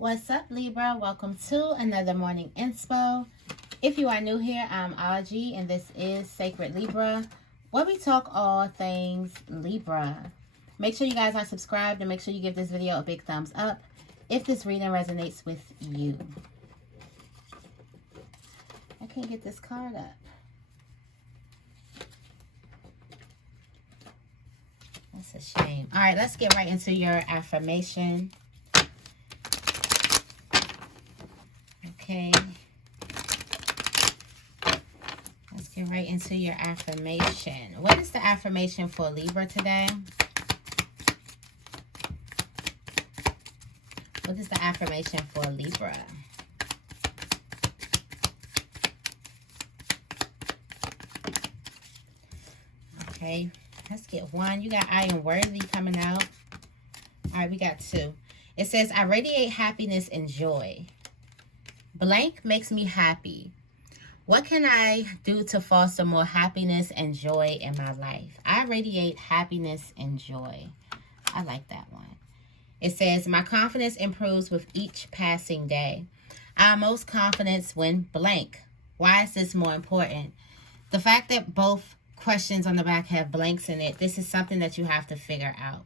What's up, Libra? Welcome to another morning inspo. If you are new here, I'm Auji, and this is Sacred Libra, where we talk all things Libra. Make sure you guys are subscribed and make sure you give this video a big thumbs up if this reading resonates with you. I can't get this card up. That's a shame. All right, let's get right into your affirmation. Okay. Let's get right into your affirmation. What is the affirmation for Libra today? What is the affirmation for Libra? Okay, let's get one. You got I am worthy coming out. All right, we got two. It says, I radiate happiness and joy. Blank makes me happy. What can I do to foster more happiness and joy in my life? I radiate happiness and joy. I like that one. It says, my confidence improves with each passing day. I am most confident when blank. Why is this more important? The fact that both questions on the back have blanks in it, this is something that you have to figure out.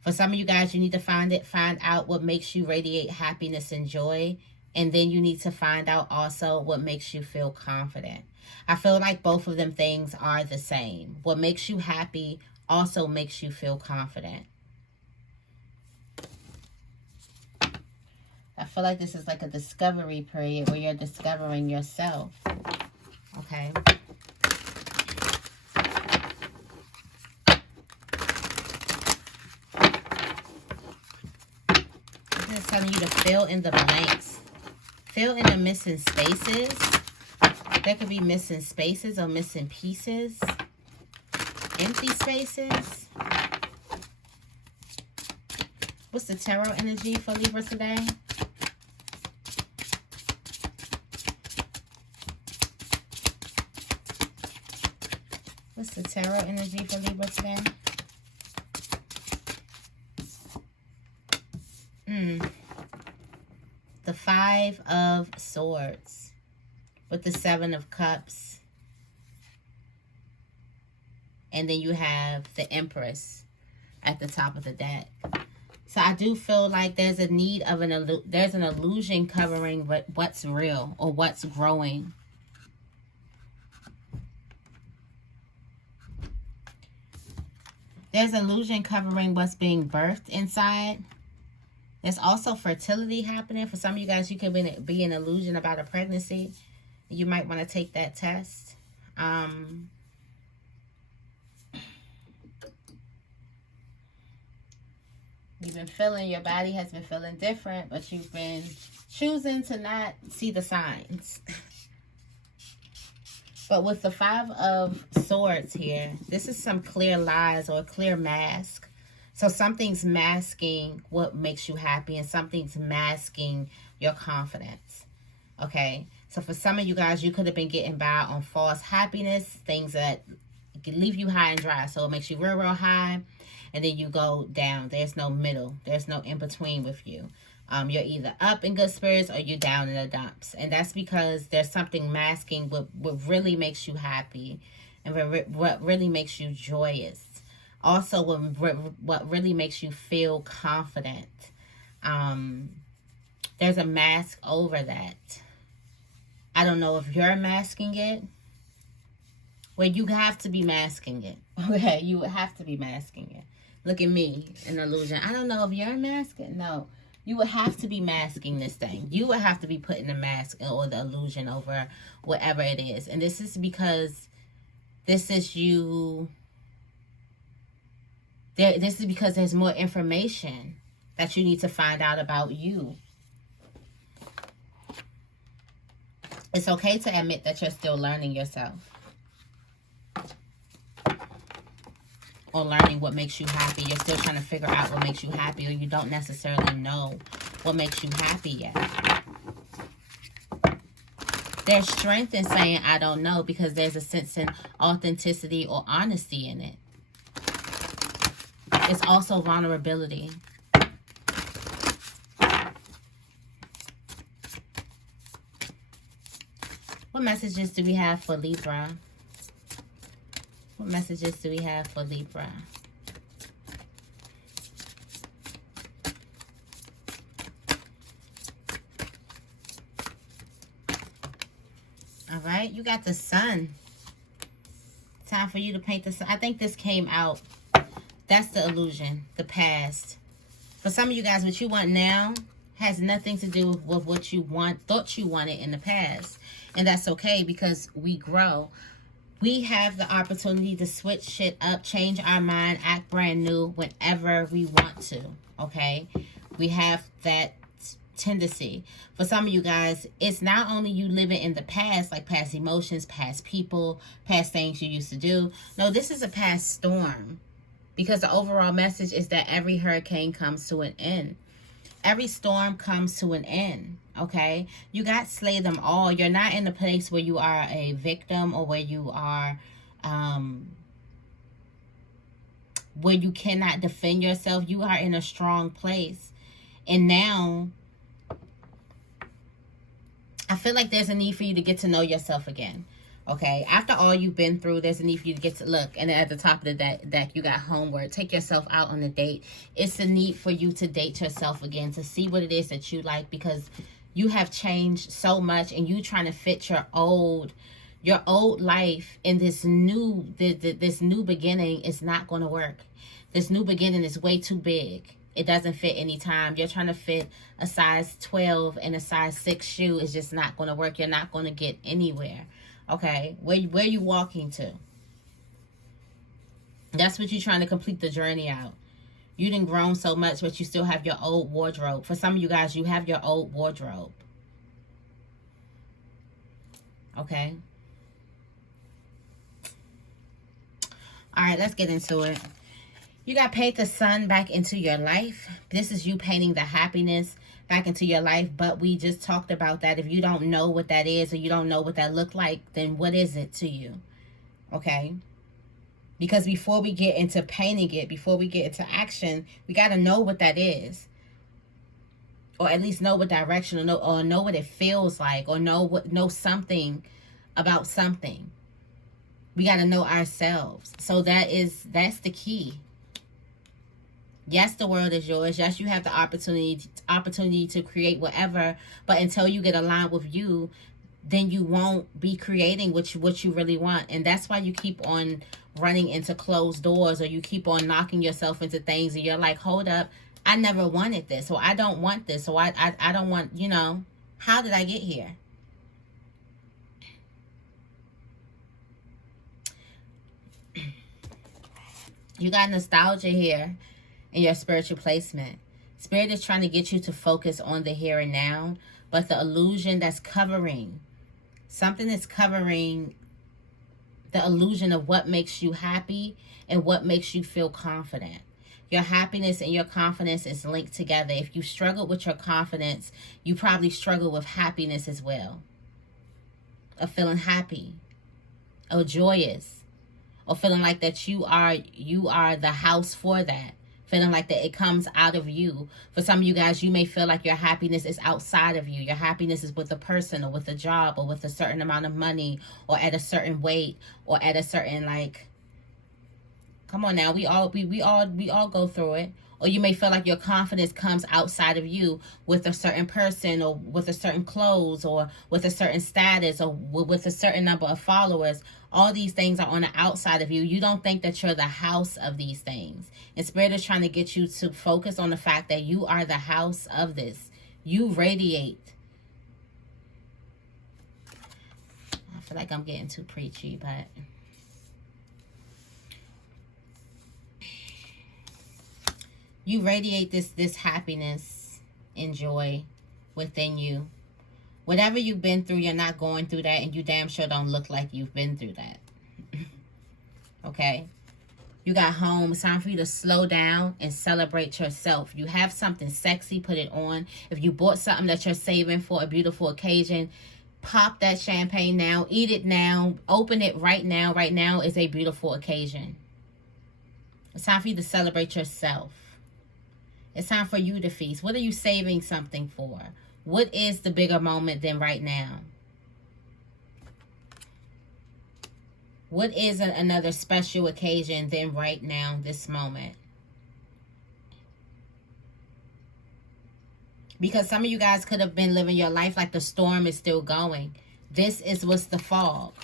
For some of you guys, you need to find out what makes you radiate happiness and joy. And then you need to find out also what makes you feel confident. I feel like both of them things are the same. What makes you happy also makes you feel confident. I feel like this is like a discovery period where you're discovering yourself. Okay. This is telling you to fill in the blanks. Fill in the missing spaces. There could be missing spaces or missing pieces. Empty spaces. What's the tarot energy for Libra today? What's the tarot energy for Libra today? The Five of Swords with the Seven of Cups. And then you have the Empress at the top of the deck. So I do feel like there's a need of there's an illusion covering what's real or what's growing. There's an illusion covering what's being birthed inside. There's also fertility happening. For some of you guys, you could be an illusion about a pregnancy. You might want to take that test. You've been feeling, your body has been feeling different, but you've been choosing to not see the signs. But with the Five of Swords here, this is some clear lies or a clear mask. So something's masking what makes you happy and something's masking your confidence. Okay? So for some of you guys, you could have been getting by on false happiness, things that can leave you high and dry. So it makes you real, real high, and then you go down. There's no middle. There's no in-between with you. You're either up in good spirits or you're down in the dumps. And that's because there's something masking what really makes you happy and what really makes you joyous. Also, what really makes you feel confident. There's a mask over that. I don't know if you're masking it. Well, you have to be masking it. Okay, you would have to be masking it. Look at me, an illusion. I don't know if you're masking. No, you would have to be masking this thing. You would have to be putting the mask or the illusion over whatever it is. And this is because this is you... This is because there's more information that you need to find out about you. It's okay to admit that you're still learning yourself. Or learning what makes you happy. You're still trying to figure out what makes you happy, or you don't necessarily know what makes you happy yet. There's strength in saying, I don't know, because there's a sense in authenticity or honesty in it. It's also vulnerability. What messages do we have for Libra? What messages do we have for Libra? All right, you got the sun. Time for you to paint the sun. I think this came out. That's the illusion, the past. For some of you guys, what you want now has nothing to do with what you thought you wanted in the past. And that's okay, because we grow. We have the opportunity to switch shit up, change our mind, act brand new whenever we want to, okay? We have that tendency. For some of you guys, it's not only you living in the past, like past emotions, past people, past things you used to do. No, this is a past storm, because the overall message is that every hurricane comes to an end. Every storm comes to an end, okay? You got slay them all. You're not in a place where you are a victim, or where you are, where you cannot defend yourself. You are in a strong place. And now, I feel like there's a need for you to get to know yourself again. Okay, after all you've been through, there's a need for you to get to look. And at the top of the deck, you got homework. Take yourself out on a date. It's a need for you to date yourself again, to see what it is that you like, because you have changed so much, and you trying to fit your old life in this new beginning is not going to work. This new beginning is way too big. It doesn't fit anytime. You're trying to fit a size 12 and a size 6 shoe. Is just not going to work. You're not going to get anywhere. Okay, where you walking to? That's what you're trying to complete the journey out. You done grown so much, but you still have your old wardrobe. For some of you guys, you have your old wardrobe. Okay. All right, let's get into it. You got paint the sun back into your life. This is you painting the happiness back into your life, but we just talked about that. If you don't know what that is, or you don't know what that look like, then what is it to you? Okay? Because before we get into painting it, before we get into action, we got to know what that is. Or at least know what direction, or know what it feels like, or know something about something. We got to know ourselves. So that's the key. Yes, the world is yours. Yes, you have the opportunity to create whatever. But until you get aligned with you, then you won't be creating what you really want. And that's why you keep on running into closed doors, or you keep on knocking yourself into things, and you're like, hold up, I never wanted this, or I don't want this, or I don't want, you know, how did I get here? You got nostalgia here in your spiritual placement. Spirit is trying to get you to focus on the here and now, but the illusion that's covering, something is covering the illusion of what makes you happy and what makes you feel confident. Your happiness and your confidence is linked together. If you struggle with your confidence, you probably struggle with happiness as well. Of feeling happy, or joyous, or feeling like that you are the house for that. Feeling like that it comes out of you. For some of you guys, you may feel like your happiness is outside of you. Your happiness is with a person, or with a job, or with a certain amount of money, or at a certain weight, or at a certain, like, come on now, we all go through it. Or you may feel like your confidence comes outside of you, with a certain person, or with a certain clothes, or with a certain status, or with a certain number of followers. All these things are on the outside of you. You don't think that you're the house of these things. And Spirit is trying to get you to focus on the fact that you are the house of this. You radiate. I feel like I'm getting too preachy, but you radiate this happiness and joy within you. Whatever you've been through, you're not going through that, and you damn sure don't look like you've been through that. Okay? You got home. It's time for you to slow down and celebrate yourself. You have something sexy, put it on. If you bought something that you're saving for a beautiful occasion, pop that champagne now. Eat it now. Open it right now. Right now is a beautiful occasion. It's time for you to celebrate yourself. It's time for you to feast. What are you saving something for? What is the bigger moment than right now? What is another special occasion than right now, this moment? Because some of you guys could have been living your life like the storm is still going. This is what's the fog.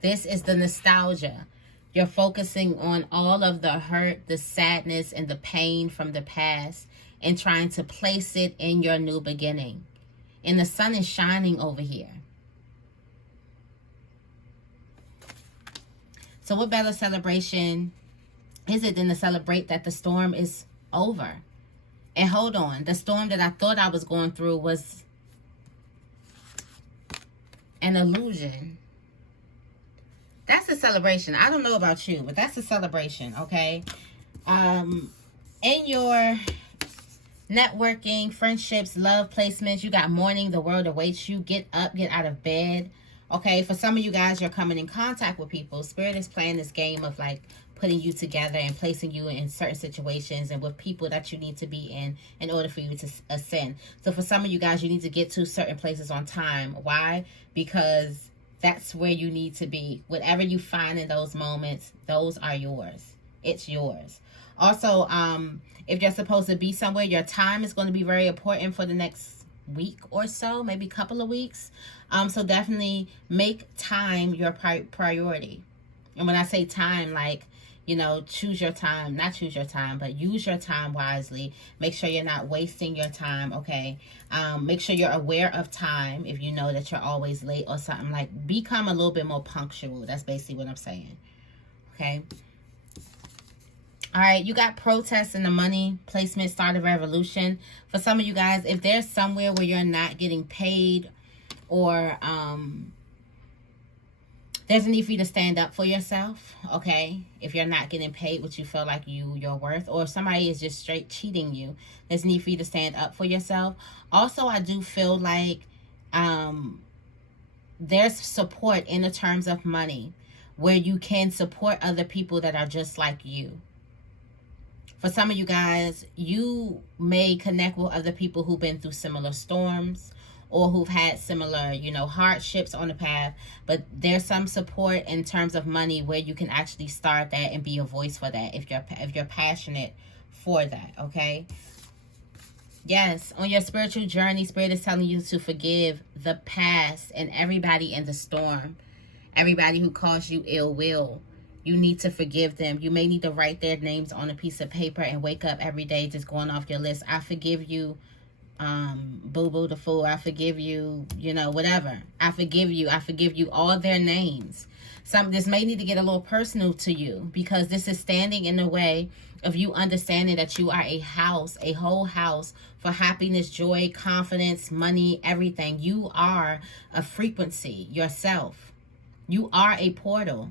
This is the nostalgia. You're focusing on all of the hurt, the sadness, and the pain from the past and trying to place it in your new beginning. And the sun is shining over here. So what better celebration is it than to celebrate that the storm is over? And hold on, the storm that I thought I was going through was an illusion. That's a celebration. I don't know about you, but that's a celebration, okay? In your networking, friendships, love placements, you got morning, the world awaits you. Get up, get out of bed. Okay, for some of you guys, you're coming in contact with people. Spirit is playing this game of like putting you together and placing you in certain situations and with people that you need to be in order for you to ascend. So for some of you guys, you need to get to certain places on time. Why? Because that's where you need to be. Whatever you find in those moments, those are yours. It's yours. Also, if you're supposed to be somewhere, your time is going to be very important for the next week or so, maybe a couple of weeks. So definitely make time your priority. And when I say time, like, you know, choose your time, not choose your time, but use your time wisely. Make sure you're not wasting your time, okay? Make sure you're aware of time if you know that you're always late or something. Like, become a little bit more punctual. That's basically what I'm saying, okay? All right, you got protests in the money placement, start a revolution. For some of you guys, if there's somewhere where you're not getting paid or there's a need for you to stand up for yourself, okay? If you're not getting paid what you feel like you're worth, or if somebody is just straight cheating you, there's a need for you to stand up for yourself. Also, I do feel like there's support in the terms of money where you can support other people that are just like you. For some of you guys, you may connect with other people who've been through similar storms or who've had similar, you know, hardships on the path. But there's some support in terms of money where you can actually start that and be a voice for that if you're passionate for that, okay? Yes, on your spiritual journey, Spirit is telling you to forgive the past and everybody in the storm. Everybody who caused you ill will. You need to forgive them. You may need to write their names on a piece of paper and wake up every day just going off your list. I forgive you, Boo-Boo the Fool. I forgive you, you know, whatever. I forgive you. I forgive you. All their names. This may need to get a little personal to you because this is standing in the way of you understanding that you are a house, a whole house for happiness, joy, confidence, money, everything. You are a frequency yourself. You are a portal.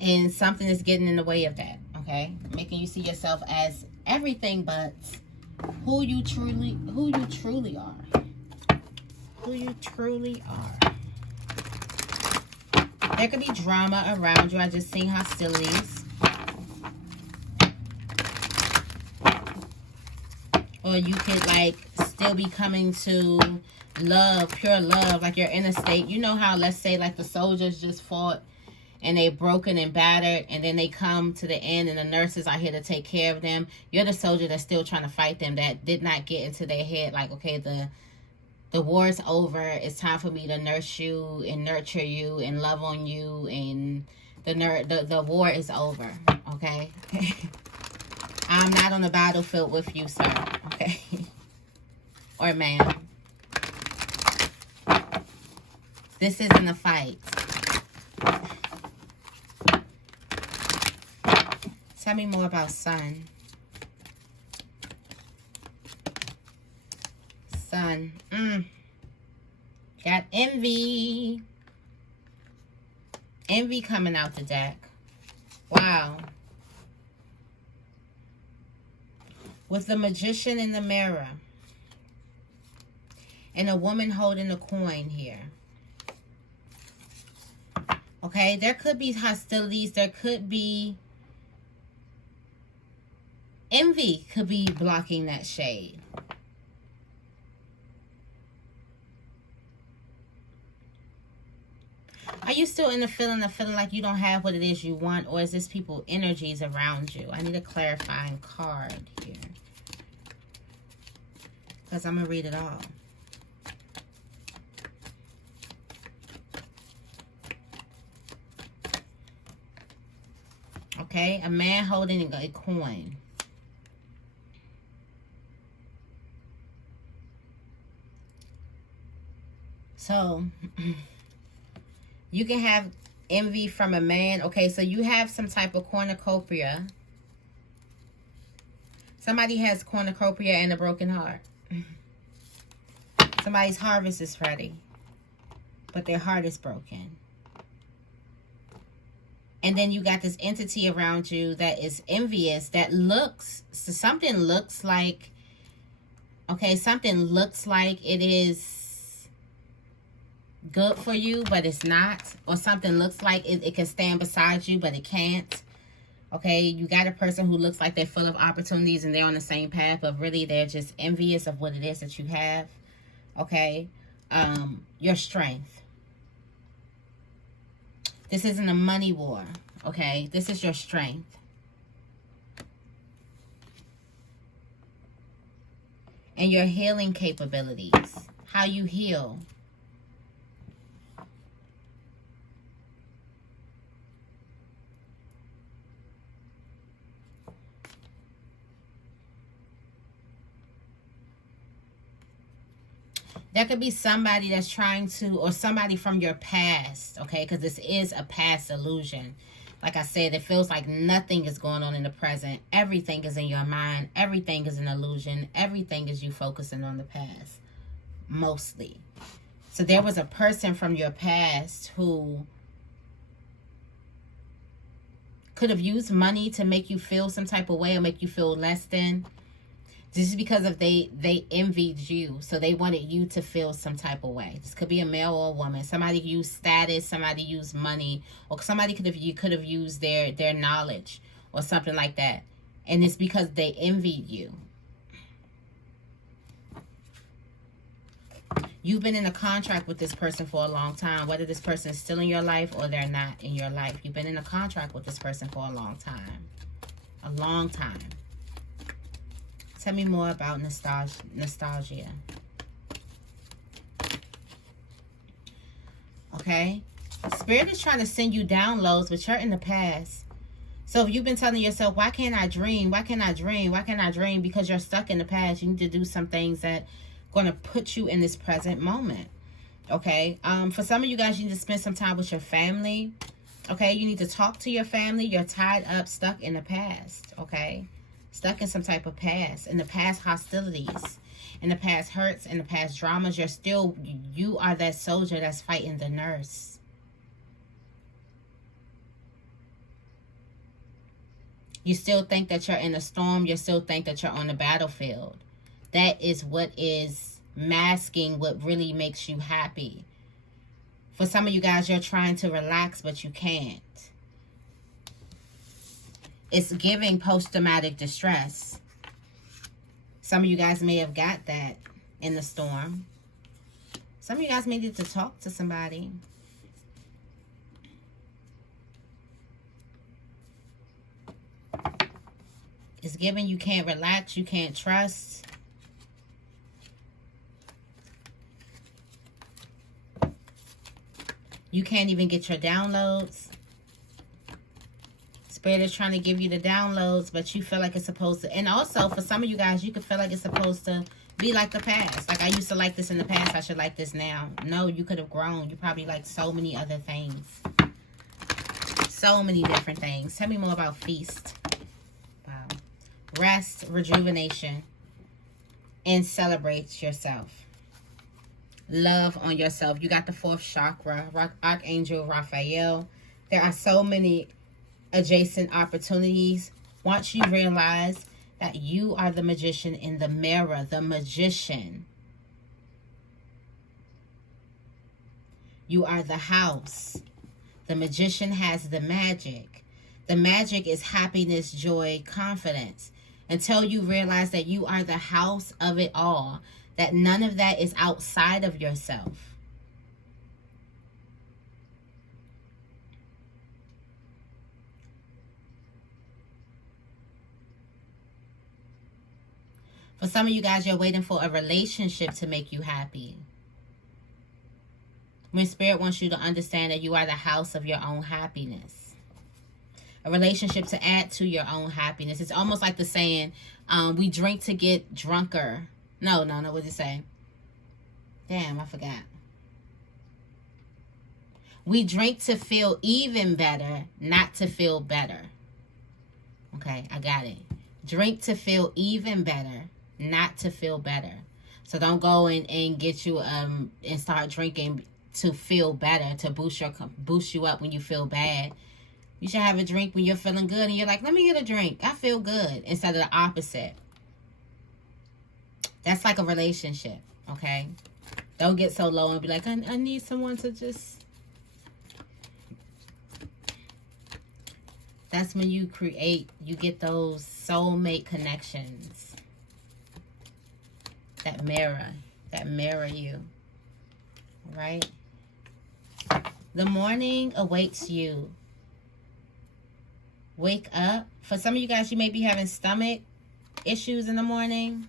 And something is getting in the way of that, okay? Making you see yourself as everything but who you truly are. Who you truly are. There could be drama around you. I just seen hostilities. Or you could, like, still be coming to love, pure love, like you're in a state. You know how, let's say, like, the soldiers just fought and they broken and battered, and then they come to the end and the nurses are here to take care of them. You're the soldier that's still trying to fight them, that did not get into their head like, okay, the war is over. It's time for me to nurse you and nurture you and love on you, and the war is over, okay? I'm not on the battlefield with you, sir, okay? Or ma'am. This isn't a fight. Tell me more about Sun. Sun. Got envy. Envy coming out the deck. Wow. With the Magician in the mirror. And a woman holding a coin here. Okay, there could be hostilities. There could be envy could be blocking that shade. Are you still in the feeling of feeling like you don't have what it is you want? Or is this people energies around you? I need a clarifying card here, because I'm going to read it all. Okay, a man holding a coin. So, you can have envy from a man. Okay, so you have some type of cornucopia. Somebody has cornucopia and a broken heart. Somebody's harvest is ready, but their heart is broken. And then you got this entity around you that is envious, that looks, so something looks like, okay, something looks like it is good for you, but it's not. Or something looks like it can stand beside you, but it can't. Okay, you got a person who looks like they're full of opportunities and they're on the same path, but really they're just envious of what it is that you have. Okay, your strength. This isn't a money war, okay? This is your strength. And your healing capabilities. How you heal. There could be somebody that's trying to, or somebody from your past, okay? Because this is a past illusion. Like I said, it feels like nothing is going on in the present. Everything is in your mind. Everything is an illusion. Everything is you focusing on the past, mostly. So there was a person from your past who could have used money to make you feel some type of way or make you feel less than. This is because of they envied you. So they wanted you to feel some type of way. This could be a male or a woman. Somebody used status, somebody used money, or somebody could have used their knowledge or something like that. And it's because they envied you. You've been in a contract with this person for a long time, whether this person is still in your life or they're not in your life. You've been in a contract with this person for a long time. A long time. Tell me more about nostalgia. Okay? Spirit is trying to send you downloads, but you're in the past. So if you've been telling yourself, why can't I dream? Why can't I dream? Why can't I dream? Because you're stuck in the past. You need to do some things that are going to put you in this present moment. Okay? For some of you guys, you need to spend some time with your family. Okay? You need to talk to your family. You're tied up, stuck in the past. Okay? Stuck in some type of past, in the past hostilities, in the past hurts, in the past dramas. You are that soldier that's fighting the nurse. You still think that you're in a storm. You still think that you're on the battlefield. That is what is masking what really makes you happy. For some of you guys, you're trying to relax, but you can't. It's giving post-traumatic distress. Some of you guys may have got that in the storm. Some of you guys may need to talk to somebody. It's giving you can't relax, you can't trust. You can't even get your downloads. Spirit is trying to give you the downloads, but you feel like it's supposed to. And also, for some of you guys, you could feel like it's supposed to be like the past. Like, I used to like this in the past. I should like this now. No, you could have grown. You probably like so many other things. So many different things. Tell me more about feast. Wow. Rest, rejuvenation, and celebrate yourself. Love on yourself. You got the 4th chakra, Archangel Raphael. There are so many adjacent opportunities. Once you realize that you are the magician in the mirror, the magician. You are the house. The magician has the magic. The magic is happiness, joy, confidence. Until you realize that you are the house of it all. That none of that is outside of yourself. For some of you guys, you're waiting for a relationship to make you happy. When Spirit wants you to understand that you are the house of your own happiness. A relationship to add to your own happiness. It's almost like the saying, we drink to get drunker. No, what did it say? Damn, I forgot. We drink to feel even better, not to feel better. Okay, I got it. Drink to feel even better, not to feel better. So don't go and get you and start drinking to feel better, to boost you up when you feel bad. You should have a drink when you're feeling good and you're like, let me get a drink. I feel good. Instead of the opposite. That's like a relationship, okay? Don't get so low and be like, I need someone to just... That's when you get those soulmate connections. That mirror you, right? The morning awaits you. Wake up. For some of you guys, you may be having stomach issues in the morning.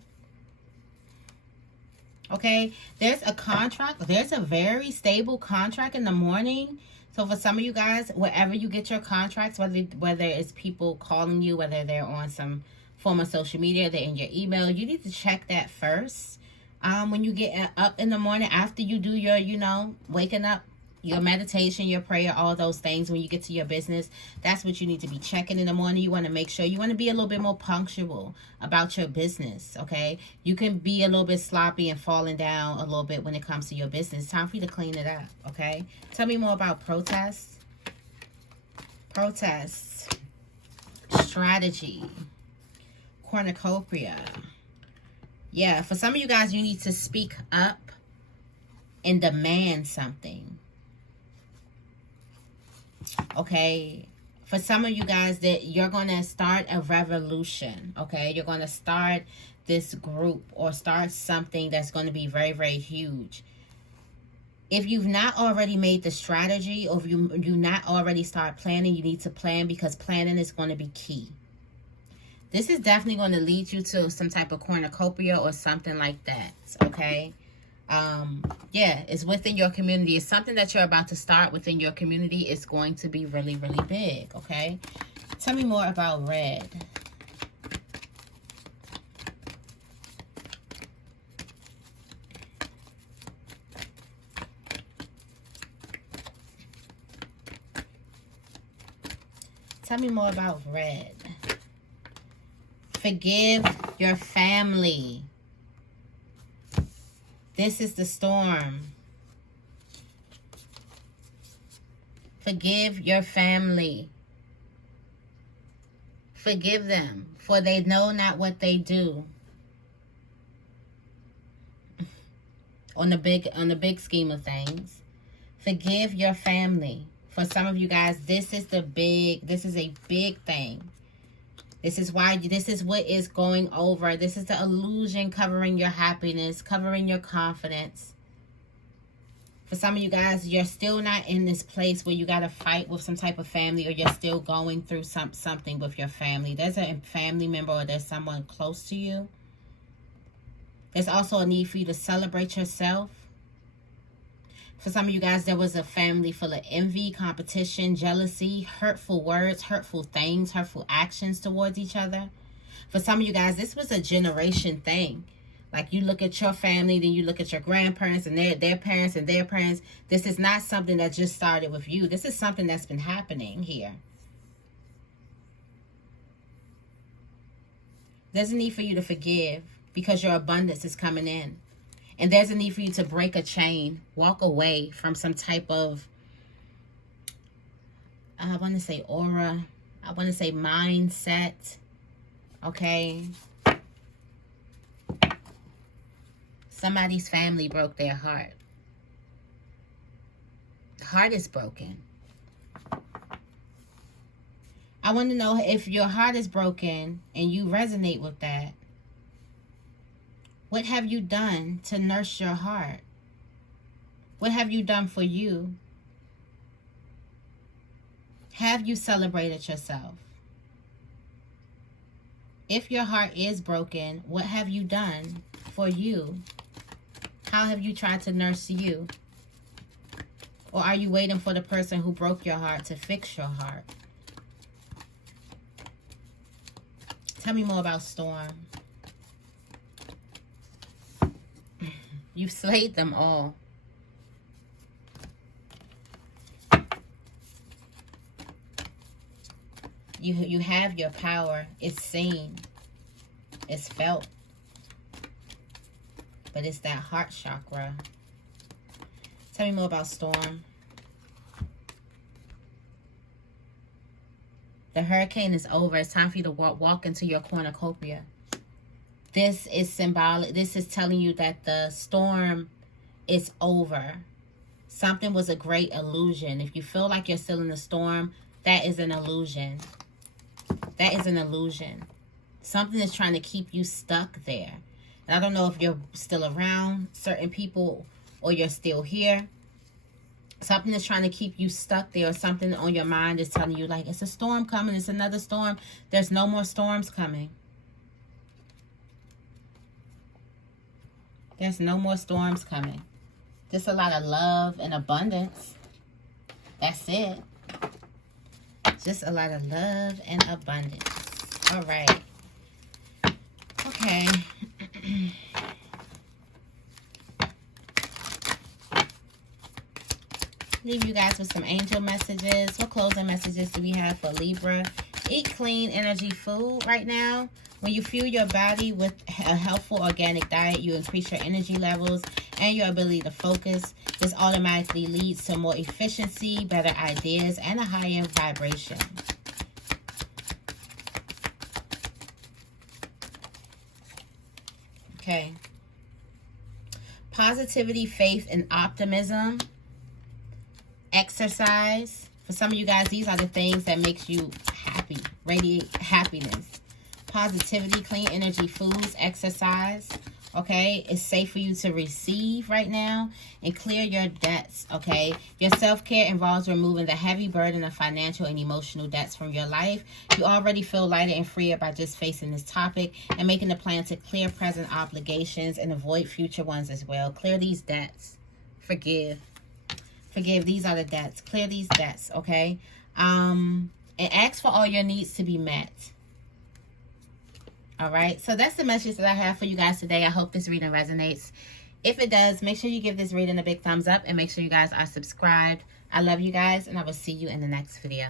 Okay, there's a contract. There's a very stable contract in the morning. So for some of you guys, wherever you get your contracts, whether it's people calling you, whether they're on some form of social media, they're in your email, you need to check that first. When you get up in the morning, after you do your, waking up, your meditation, your prayer, all those things, when you get to your business, that's what you need to be checking in the morning. You want to make sure, you want to be a little bit more punctual about your business, okay? You can be a little bit sloppy and falling down a little bit when it comes to your business. It's time for you to clean it up, okay? Tell me more about protests. Protests. Strategy. Cornucopia. Yeah, for some of you guys, you need to speak up and demand something. Okay, for some of you guys, that you're going to start a revolution, okay? You're going to start this group or start something that's going to be very, very huge. If you've not already made the strategy, or if you not already start planning, you need to plan, because planning is going to be key. This is definitely going to lead you to some type of cornucopia or something like that, okay? Yeah, it's within your community. It's something that you're about to start within your community. It's going to be really, really big, okay? Tell me more about red. Tell me more about red. Forgive your family. This is the storm. Forgive your family. Forgive them, for they know not what they do. On the big scheme of things, forgive your family. For some of you guys, this is a big thing. This is what is going over. This is the illusion covering your happiness, covering your confidence. For some of you guys, you're still not in this place where you got to fight with some type of family, or you're still going through something with your family. There's a family member, or there's someone close to you. There's also a need for you to celebrate yourself. For some of you guys, there was a family full of envy, competition, jealousy, hurtful words, hurtful things, hurtful actions towards each other. For some of you guys, this was a generation thing. Like, you look at your family, then you look at your grandparents and their parents and their parents. This is not something that just started with you. This is something that's been happening here. There's a need for you to forgive, because your abundance is coming in. And there's a need for you to break a chain, walk away from some type of, I want to say aura, I want to say mindset, okay? Somebody's family broke their heart. The heart is broken. I want to know, if your heart is broken and you resonate with that, what have you done to nurse your heart? What have you done for you? Have you celebrated yourself? If your heart is broken, what have you done for you? How have you tried to nurse you? Or are you waiting for the person who broke your heart to fix your heart? Tell me more about Storm. You've slayed them all. You have your power. It's seen. It's felt. But it's that heart chakra. Tell me more about Storm. The hurricane is over. It's time for you to walk into your cornucopia. This is symbolic. This is telling you that the storm is over. Something was a great illusion. If you feel like you're still in the storm, that is an illusion. That is an illusion. Something is trying to keep you stuck there. And I don't know if you're still around certain people or you're still here. Something is trying to keep you stuck there, or something on your mind is telling you, like, it's a storm coming, it's another storm. There's no more storms coming. There's no more storms coming. Just a lot of love and abundance. That's it. Just a lot of love and abundance. All right. Okay. Leave you guys with some angel messages. What closing messages do we have for Libra? Eat clean energy food right now. When you fuel your body with a healthful organic diet, you increase your energy levels and your ability to focus. This automatically leads to more efficiency, better ideas, and a higher vibration. Okay. Positivity, faith, and optimism. Exercise. For some of you guys, these are the things that makes you happy. Radiate happiness. Positivity, clean energy foods, exercise. Okay, it's safe for you to receive right now and clear your debts. Okay, your self-care involves removing the heavy burden of financial and emotional debts from your life. You already feel lighter and freer by just facing this topic and making a plan to clear present obligations and avoid future ones as well. Clear these debts. Forgive. Forgive. These are the debts. Clear these debts. Okay, and ask for all your needs to be met. All right, so that's the message that I have for you guys today. I hope this reading resonates. If it does, make sure you give this reading a big thumbs up and make sure you guys are subscribed. I love you guys, and I will see you in the next video.